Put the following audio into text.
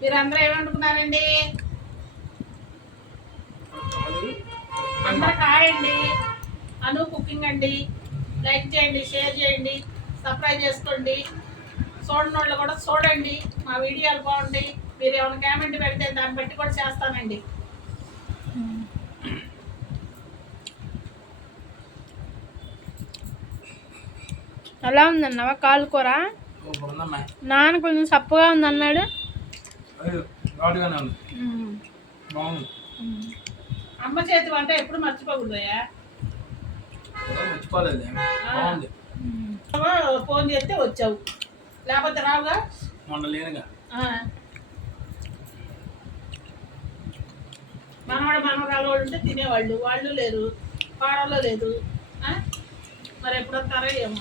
మీరందరూ ఏమనుకున్నారండి? అందరూ కాయండి. అను కుకింగ్ అండి. లైక్ చేయండి, షేర్ చేయండి, సబ్స్క్రైబ్ చేసుకోండి. చూడని వాళ్ళు కూడా చూడండి. మా వీడియోలు బాగుంటాయి. మీరు ఏమైనా కామెంట్ పెడితే దాన్ని బట్టి కూడా చేస్తానండి. ఎలా ఉందన్నావా కాలు కూర? నాన్న కొంచెం సప్పగా ఉంది అన్నాడు. అమ్మ చేతి వంట ఎప్పుడు మర్చిపోకూడదయా. ఫోన్ చేస్తే వచ్చావు, లేకపోతే రావుగా. మనవాడు మనవరాలు వాళ్ళు ఉంటే తినేవాళ్ళు, వాళ్ళు లేరు, పాడలో లేదు. మరి ఎప్పుడు వస్తారో ఏమో.